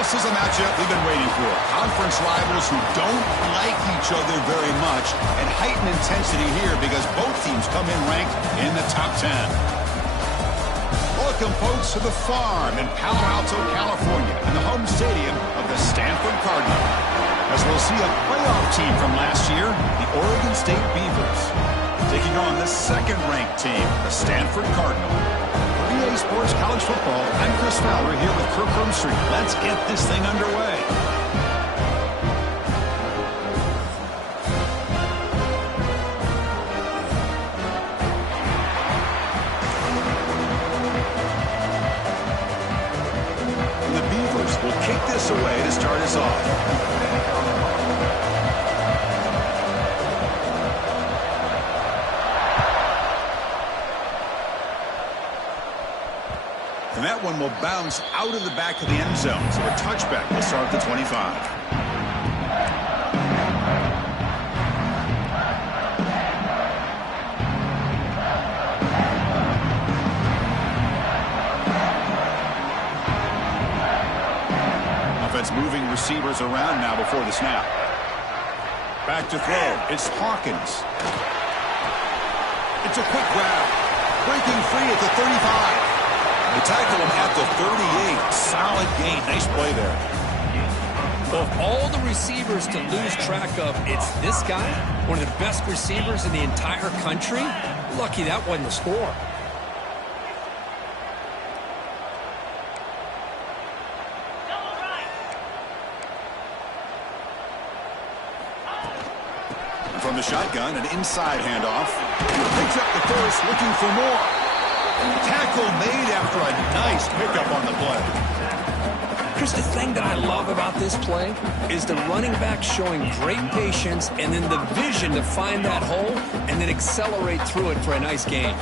This is a matchup we've been waiting for. Conference rivals who don't like each other very much, and heightened intensity here because both teams come in ranked in the top 10. Welcome, folks, to the Farm in Palo Alto, California, and the home stadium of the Stanford Cardinal. As we'll see a playoff team from last year, the Oregon State Beavers, taking on the second-ranked team, the Stanford Cardinal. EA Sports College Football, I'm Chris Fowler here with Kirk Rumstreet. Let's get this thing underway. And the Beavers will kick this away to start us off. And that one will bounce out of the back of the end zone. So a touchback will start at the 25. Offense moving receivers around now before the snap. Back to throw. It's Hawkins. It's a quick grab. Breaking free at the 35. They tackle him at the 38. Solid gain. Nice play there. Well, of all the receivers to lose track of, it's this guy, one of the best receivers in the entire country. Lucky that wasn't the score. And from the shotgun, an inside handoff. Picks up the first, looking for more. Tackle made after a nice pickup on the play. Chris, the thing that I love about this play is the running back showing great patience and then the vision to find that hole and then accelerate through it for a nice gain.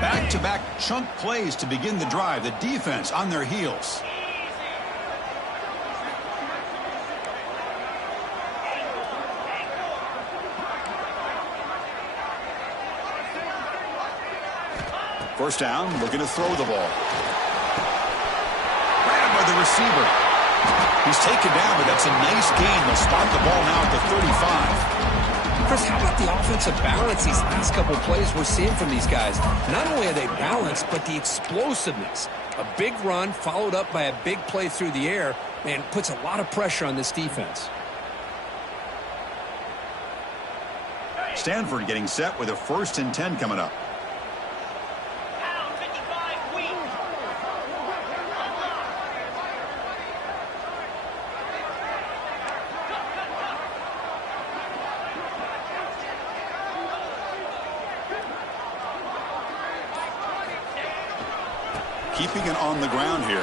Back-to-back chunk plays to begin the drive. The defense on their heels. First down, looking to throw the ball. Grabbed by the receiver. He's taken down, but that's a nice gain. They'll stop the ball now at the 35. Chris, how about the offensive balance these last couple plays we're seeing from these guys? Not only are they balanced, but the explosiveness. A big run followed up by a big play through the air, man, puts a lot of pressure on this defense. Stanford getting set with a 1st and 10 coming up. Keeping it on the ground here.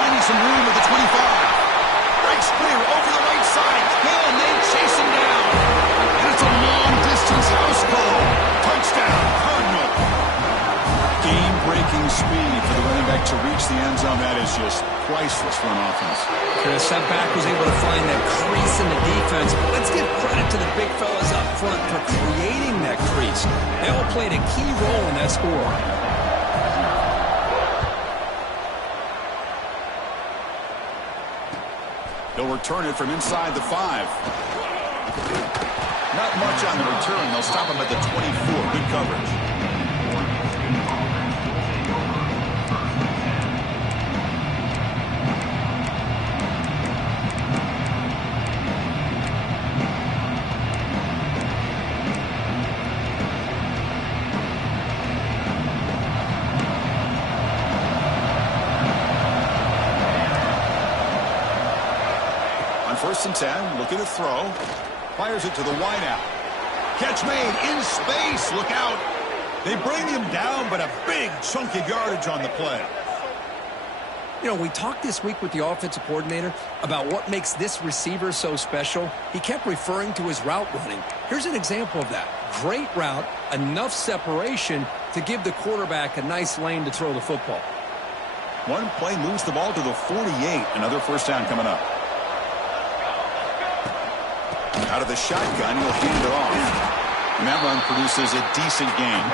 Finding some room at the 25. Breaks clear over the right side. Hill, and they chase him down. And it's a long-distance house call. Touchdown, Cardinal. Game-breaking speed for the running back to reach the end zone. That is just priceless for an offense. Chris, that back was able to find that crease in the defense. Let's give credit to the big fellas up front for creating that crease. They all played a key role in that score. They'll return it from inside the 5. Not much on the return. They'll stop him at the 24. Good coverage. First and 10, looking to throw. Fires it to the wideout. Catch made in space. Look out. They bring him down, but a big chunk of yardage on the play. You know, we talked this week with the offensive coordinator about what makes this receiver so special. He kept referring to his route running. Here's an example of that. Great route, enough separation to give the quarterback a nice lane to throw the football. One play moves the ball to the 48. Another first down coming up. Out of the shotgun, he'll hand it off. And that run produces a decent gain.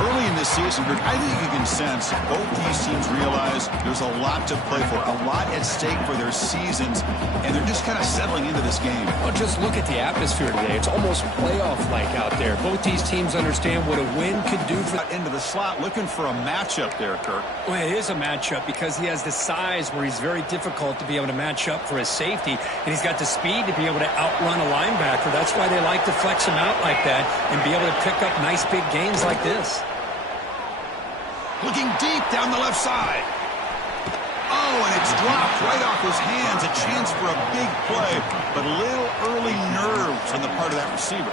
Early in this season, I think you can sense both these teams realize there's a lot to play for, a lot at stake for their seasons, and they're just kind of settling into this game. Well, just look at the atmosphere today. It's almost playoff-like out there. Both these teams understand what a win could do for... Into the slot, looking for a matchup there, Kirk. Well, it is a matchup because he has the size where he's very difficult to be able to match up for his safety, and he's got the speed to be able to outrun a linebacker. That's why they like to flex him out like that and be able to pick up nice big gains like this. Looking deep down the left side. Oh, and it's dropped right off his hands. A chance for a big play, but a little early nerves on the part of that receiver.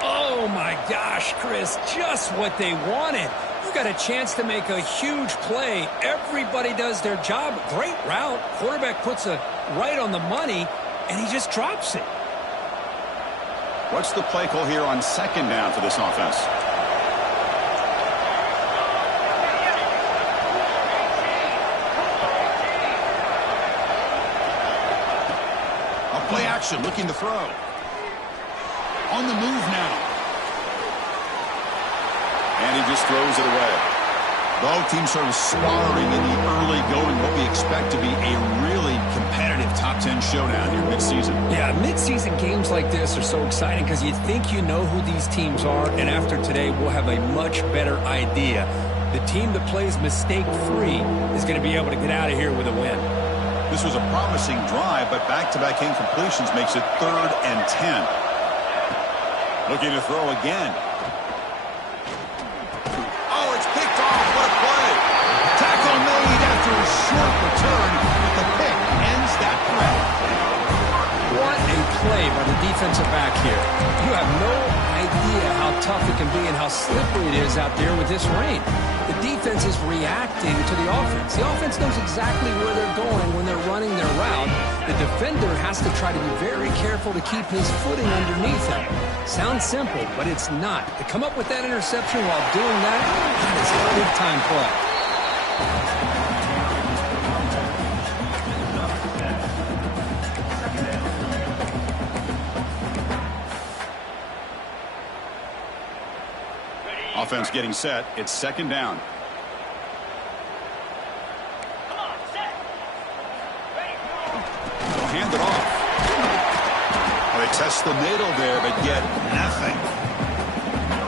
Oh, my gosh, Chris, just what they wanted. You got a chance to make a huge play. Everybody does their job. Great route. Quarterback puts it right on the money, and he just drops it. What's the play call here on second down for this offense? Play action, looking to throw. On the move now. And he just throws it away. Both teams sort of sparring in the early going, what we expect to be a really competitive top 10 showdown here mid-season. Yeah, mid-season games like this are so exciting because you think you know who these teams are, and after today we'll have a much better idea. The team that plays mistake-free is going to be able to get out of here with a win. This was a promising drive, but back-to-back incompletions makes it 3rd and 10. Looking to throw again. Oh, it's picked off. What a play. Tackle made after a short return, but the pick ends that threat. What a play by the defensive back here. You have no idea how tough it can be and how slippery it is out there with this rain. The defense is reacting to the offense. The offense knows exactly where they're going when they're running their route. The defender has to try to be very careful to keep his footing underneath him. Sounds simple, but it's not. To come up with that interception while doing that is a big-time play. Offense getting set. It's second down. They'll hand it off. Well, they test the middle there, but get nothing.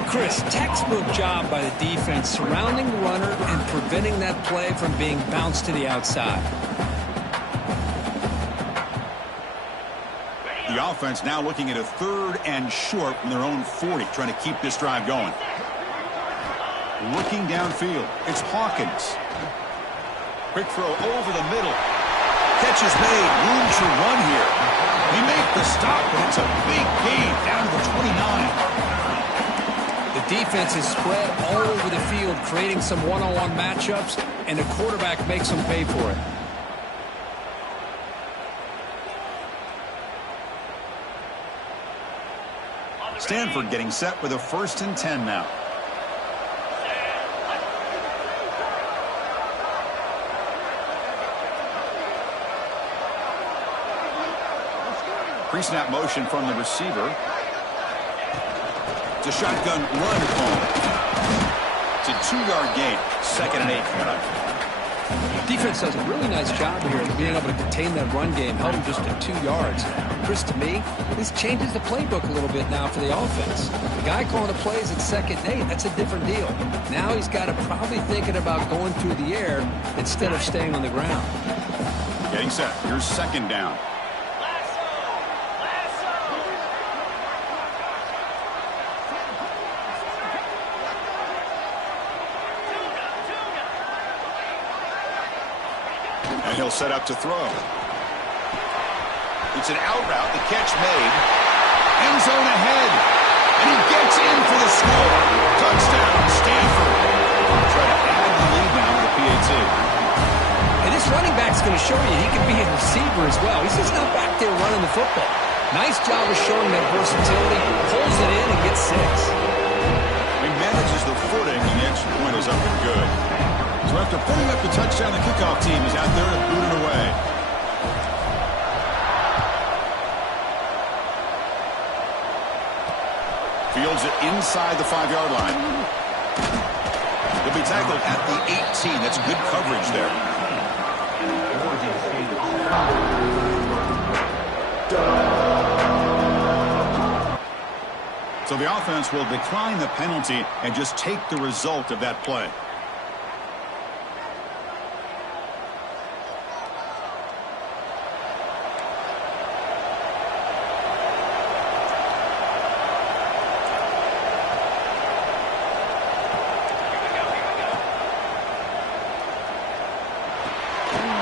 Chris, textbook job by the defense surrounding the runner and preventing that play from being bounced to the outside. The offense now looking at a 3rd and short from their own 40, trying to keep this drive going. Looking downfield, it's Hawkins. Quick throw over the middle. Catch is made, room to run here. We make the stop, but it's a big gain down to the 29. The defense is spread all over the field, creating some one-on-one matchups, and the quarterback makes them pay for it. Stanford getting set with a 1st and 10 now. Pre-snap motion from the receiver. It's a shotgun run home. It's a 2-yard gain. 2nd and 8 coming up. Defense does a really nice job here of being able to contain that run game, held him just at 2 yards. Chris, to me, this changes the playbook a little bit now for the offense. The guy calling the plays at 2nd and 8, that's a different deal. Now he's got to probably thinking about going through the air instead of staying on the ground. Getting set. Here's second down. And he'll set up to throw. It's an out route. The catch made. End zone ahead. And he gets in for the score. Touchdown, Stanford. Try to add the lead now with a PAT. And this running back's going to show you he can be a receiver as well. He's just not back there running the football. Nice job of showing that versatility. Pulls it in and gets 6. He manages the footing, and the extra point is up and good. So after putting up the touchdown, the kickoff team is out there to boot it away. Fields it inside the 5-yard line. He'll be tackled at the 18. That's good coverage there. So the offense will decline the penalty and just take the result of that play.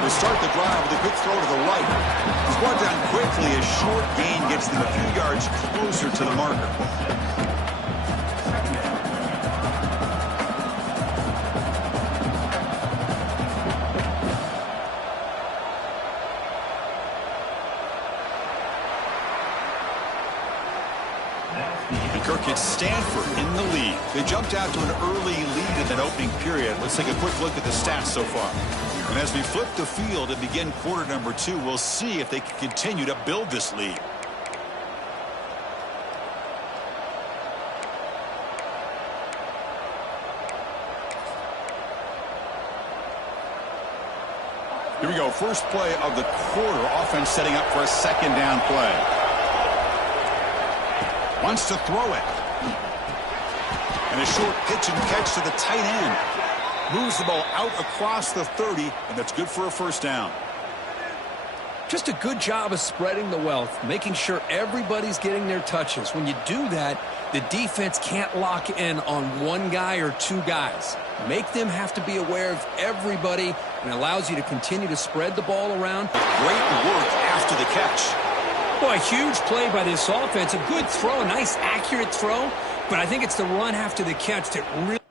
They start the drive with a quick throw to the right. He's brought down quickly. A short gain gets them a few yards closer to the marker. And Kirk gets Stanford in the lead. They jumped out to an early lead in that opening period. Let's take a quick look at the stats so far. And as we flip the field and begin quarter number 2, we'll see if they can continue to build this lead. Here we go. First play of the quarter. Offense setting up for a second down play. Wants to throw it. And a short pitch and catch to the tight end. Moves the ball out across the 30, and that's good for a first down. Just a good job of spreading the wealth, making sure everybody's getting their touches. When you do that, the defense can't lock in on one guy or two guys. Make them have to be aware of everybody, and it allows you to continue to spread the ball around. Great work after the catch. Boy, a huge play by this offense. A good throw, a nice accurate throw, but I think it's the run after the catch that really...